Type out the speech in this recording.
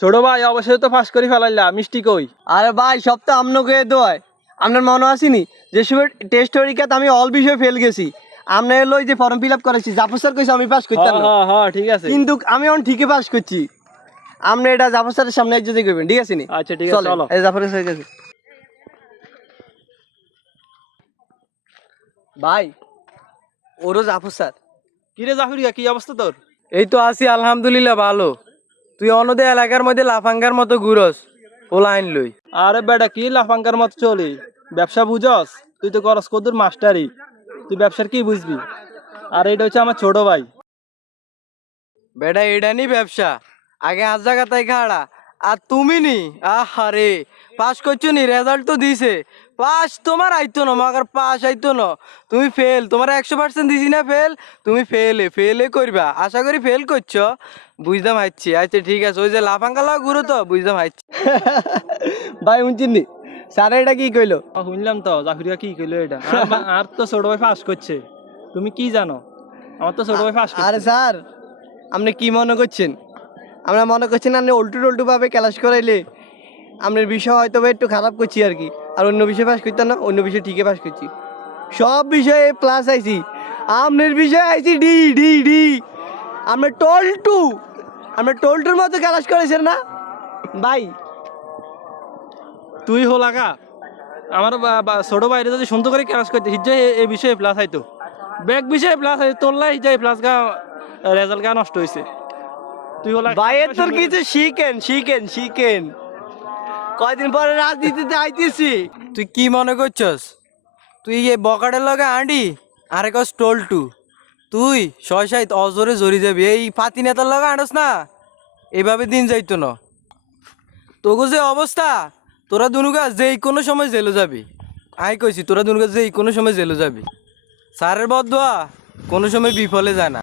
ছোট ভাই অবশ্যই তো ফাঁস করে ফেলাইলা, মিষ্টি কই? আরে ভাই সব তো আপনাকে দোয়। আপনার মনে আসেনি যে সময় টেস্ট পরীক্ষাতে আমি অল বিষয়ে ফেল গেছি, আপনার হলো ওই যে ফর্ম ফিল আপ করেছি জাফর স্যার কইছে আমি পাস করতাম না, ঠিক আছে। কিন্তু আমি এখন ঠিকই পাস করছি। আপনি এটা জাফর স্যারের সামনে যদি করবেন, ঠিক আছে নি? আচ্ছা ঠিক আছে, চলো। এই জাফর স্যার কাছে ভাই, ওরও জাফর স্যার। কি রে জাফরিয়া, কি অবস্থা তোর? এই তো আছি আলহামদুলিল্লাহ ভালো। তুই অনদে এলাকার মধ্যে লাফাঙ্গার মতো ঘুরস পোলা আইন লই। আরে বেটা, কি লাফাঙ্কার মতো চলি? ব্যবসা বুঝস? তুই তো করস কদুর মাস্টারি, তুই ব্যবসার কি বুঝবি? আর এটা হচ্ছে আমার ছোট ভাই। বেটা এটা নি ব্যবসা, আগে আজ জায়গা তাই খাড়া। আর তুমি নি আহারে পাস করছো নি, রেজাল্ট তো দিছে। পাস তোমার আইতো না, মাগার পাস আইতো না। তুমি ফেল, তোমার 100% দিছি না ফেল। তুমি ফেলে ফেলে করবা, আশা করি ফেল করছো। বুঝতাম হাইছি, আচ্ছা ঠিক আছে, ওই যে লাফাঙ্গা লাও ঘুরো তো বুঝতাম হাইছি। ভাই শুনছেন নি স্যার এটা কি কইলো? শুনলাম তো জাফরিয়া কি কইলো এটা। আর তো ছোট ভাই ফাঁস করছে, তুমি কি জানো? আমার তো ছোট ভাই ফাঁস আরে করছে। স্যার, আপনি কি মনে করছেন? আমরা মনে করছেন আপনি উল্টু টল্টু ভাবে ক্লাস করাইলে আপনার বিষয় হয়তো বা একটু খারাপ করছি আর কি, আর অন্য বিষয় পাস করতাম না, অন্য বিষয় ঠিকই পাস করছি। সব বিষয়ে প্লাস আইছি, আপনার বিষয় আইছি ডি ডি ডি। আমরা টল্টু, আমরা টল্টুর মতো ক্লাস করেছেন না ভাই? তুই হলাগা আমার ছোট ভাইরে যদি সুন্দর করে ক্লাস করতে হিজাই এই বিষয়ে প্লাস আইতো, ব্যাক বিষয়ে প্লাস আইতো, তোল্লাই হিজাই প্লাস গা রেজাল্ট গা নষ্ট হয়েছে। তুই হলা ভাইয়ের তোর কিছু শিখেন শিখেন শিখেন, কয়দিন পরে রাজনীতিতে আইতেছি। তুই কি মনে করছস? তুই এই বকাটের লগে আন্ডি আরে কস টলটু। তুই শয়সাই অজরে জড়ি যাবি, এই ফাতি নেতার লগে আনস না, এভাবে দিন যাইতো না। তোকে যে অবস্থা, তোরা দুনুগা যেই কোনো সময় জেলে যাবি। আই কইছি তোরা দুনুগা যেই কোনো সময় জেলে যাবি। স্যারের বদদোয়া কোনো সময় বিফলে যায় না।